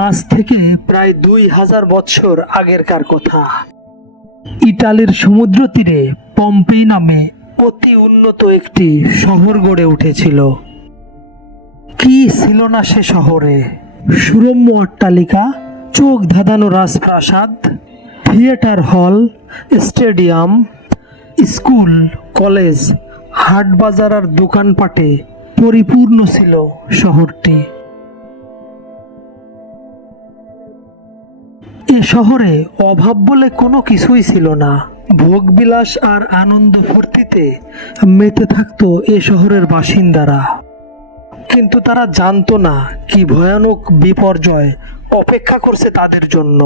আজ থেকে প্রায় 2000 বছর আগেরকার কথা। ইটালির সমুদ্র তীরে পম্পেই নামে অতি উন্নত একটি শহর গড়ে উঠেছিল। কি ছিল না সে শহরে! সুরম্য অট্টালিকা, চোখ ধাঁধানো রাজপ্রাসাদ, থিয়েটার হল, স্টেডিয়াম, স্কুল, কলেজ, হাট বাজার আর দোকানপাটে পরিপূর্ণ ছিল শহরটি। এ শহরে অভাব বলে কোনো কিছুই ছিল না। ভোগবিলাস আর আনন্দ ফুর্তিতে মেতে থাকতো এ শহরের বাসিন্দারা। কিন্তু তারা জানতো না কি ভয়ানক বিপর্যয় অপেক্ষা করছে তাদের জন্য।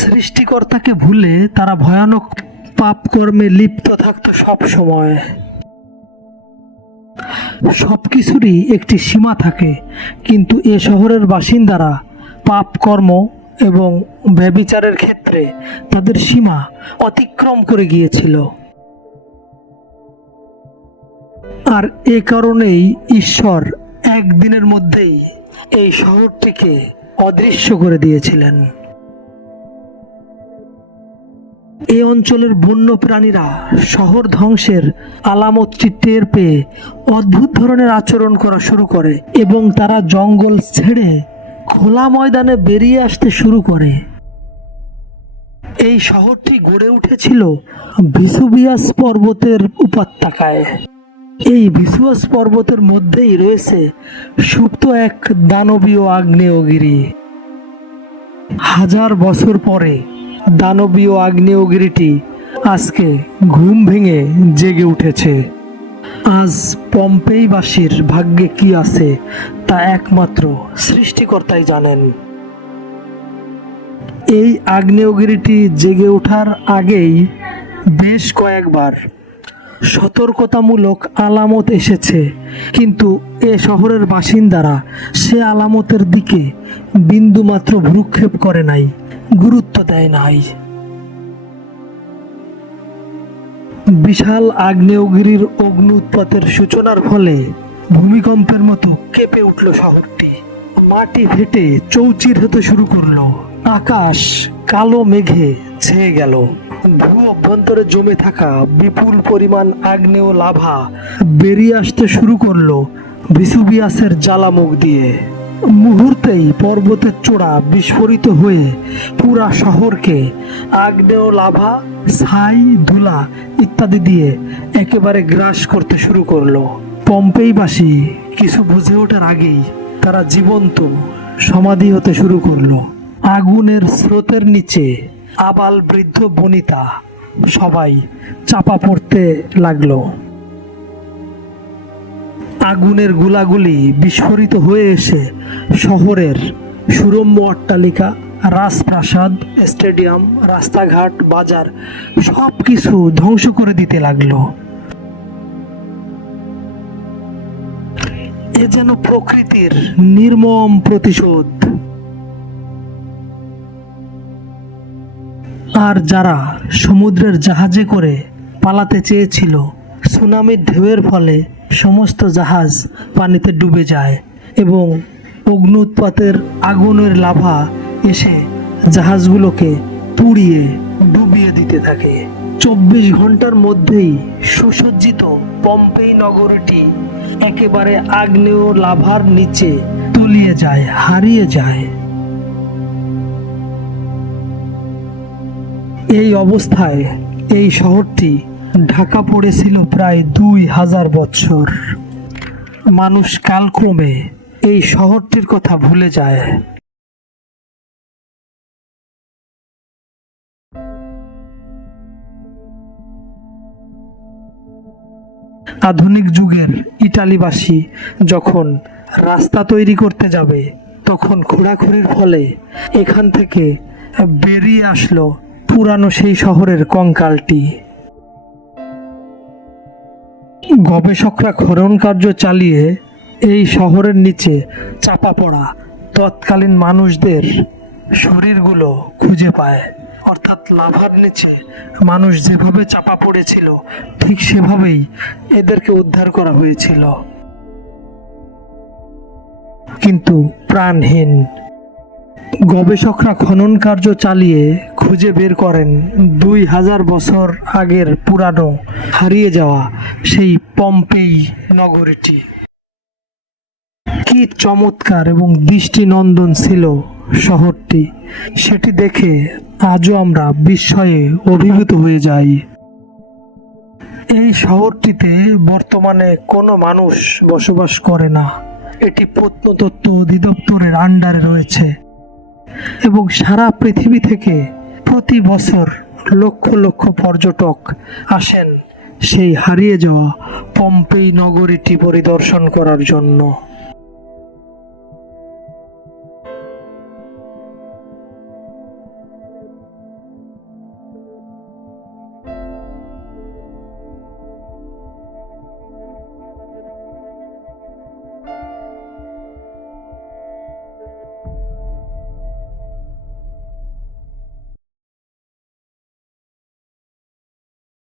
সৃষ্টিকর্তাকে ভুলে তারা ভয়ানক পাপকর্মে লিপ্ত থাকতো সব সময়। সবকিছুরই একটি সীমা থাকে, কিন্তু এ শহরের বাসিন্দারা পাপকর্ম এবং ব্যভিচারের ক্ষেত্রে তাদের সীমা অতিক্রম করে গিয়েছিল। আর এ কারণেই ঈশ্বর একদিনের মধ্যেই এই শহরটিকে অদৃশ্য করে দিয়েছিলেন। এই অঞ্চলের বন্য প্রাণীরা শহর ধ্বংসের আলামতটি টের পেয়ে অদ্ভুত ধরনের আচরণ করা শুরু করে এবং তারা জঙ্গল ছেড়ে খোলা ময়দানে বেরিয়ে আসতে শুরু করে। এই শহরটি গড়ে উঠেছিল ভিসুভিয়াস পর্বতের উপত্যকায়। এই ভিসুয়াস পর্বতের মধ্যেই রয়েছে সুপ্ত এক দানবীয় আগ্নেয়গিরি। 1000 বছর পরে দানবীয় আগ্নেয়গিরিটি আজকে ঘুম ভেঙে জেগে উঠেছে। আজ পম্পেইবাসীর ভাগ্যে কি আছে তা একমাত্র সৃষ্টিকর্তাই জানেন। এই আগ্নেয়গিরিটি জেগে ওঠার আগেই বেশ কয়েকবার সতর্কতামূলক আলামত এসেছে, কিন্তু এ শহরের বাসিন্দারা সে আলামতের দিকে বিন্দুমাত্র ভ্রুক্ষেপ করে নাই, গুরুত্ব দেয় নাই। বিশাল আগ্নেয়গিরির অগ্নি উৎপাতের সূচনার ফলে ভূমিকম্পের মতো কেঁপে উঠল শহরটি। মাটি ফেটে চৌচির হতে শুরু করলো। আকাশ কালো মেঘে ছেয়ে গেল। ভূ অভ্যন্তরে জমে থাকা বিপুল পরিমাণ আগ্নেয় লাভা বেরিয়ে আসতে শুরু করলো ভিসুভিয়াসের জ্বালামুখ দিয়ে। মুহূর্তেই পর্বতের চূড়া বিস্ফোরিত হয়ে পুরা শহরকে আগ্নেয় লাভা, ছাই, ধুলা ইত্যাদি দিয়ে একেবারে গ্রাস করতে শুরু করলো। পম্পেইবাসী কিছু বুঝে ওঠার আগেই তারা জীবন্ত সমাধি হতে শুরু করলো। আগুনের স্রোতের নিচে আবাল বৃদ্ধ বনিতা সবাই চাপা পড়তে লাগলো। আগুনের গোলাগুলি বিস্ফোরিত হয়ে এসে শহরের সুরম্য অট্টালিকা, রাজপ্রাসাদ, স্টেডিয়াম, রাস্তাঘাট, বাজার সব কিছু ধ্বংস করে দিতে লাগলো। এ যেন প্রকৃতির নির্মম প্রতিশোধ। আর যারা সমুদ্রের জাহাজে করে পালাতে চেয়েছিল, সুনামির ঢেউয়ের ফলে সমস্ত জাহাজ পানিতে ডুবে যায় এবং অগ্নি উৎপাতের আগুনের লাভা এসে জাহাজগুলোকে পুড়িয়ে ডুবিয়ে দিতে থাকে। 24 ঘন্টার মধ্যেই সুসজ্জিত পম্পেই নগরীটি একেবারে আগ্নেয় লাভার নিচে তলিয়ে যায়, হারিয়ে যায়। এই অবস্থায় এই শহরটি ঢাকা পড়েছিল প্রায় 2000 বছর। মানুষ কালক্রমে এই শহরটির কথা ভুলে যায়। আধুনিক যুগের ইটালিবাসী যখন রাস্তা তৈরি করতে যাবে, তখন খোঁড়াখুড়ির ফলে এখান থেকে বেরিয়ে আসলো পুরানো সেই শহরের কঙ্কালটি। গবেষকরা খনন কার্য চালিয়ে এই শহরের নিচে চাপা পড়া তৎকালীন মানুষদের শরীরগুলো খুঁজে পায়। অর্থাৎ লাভার নিচে মানুষ যেভাবে চাপা পড়েছিল ঠিক সেভাবেই এদেরকে উদ্ধার করা হয়েছিল। কিন্তু প্রাণহীন। গবেষকরা খনন কার্য চালিয়ে খুঁজে বের করেন 2000 বছর আগের পুরানো হারিয়ে যাওয়া সেই পম্পেই নগরীটি। কি চমৎকার এবং দৃষ্টিনন্দন ছিল শহরটি, সেটি দেখে আজও আমরা বিস্ময়ে অভিভূত হয়ে যাই। এই শহরটিতে বর্তমানে কোনো মানুষ বসবাস করে না। এটি প্রত্নতত্ত্ব অধিদপ্তরের আন্ডারে রয়েছে এবং সারা পৃথিবী থেকে প্রতি বছর লক্ষ লক্ষ পর্যটক আসেন সেই হারিয়ে যাওয়া পম্পেই নগরীটি পরিদর্শন করার জন্য।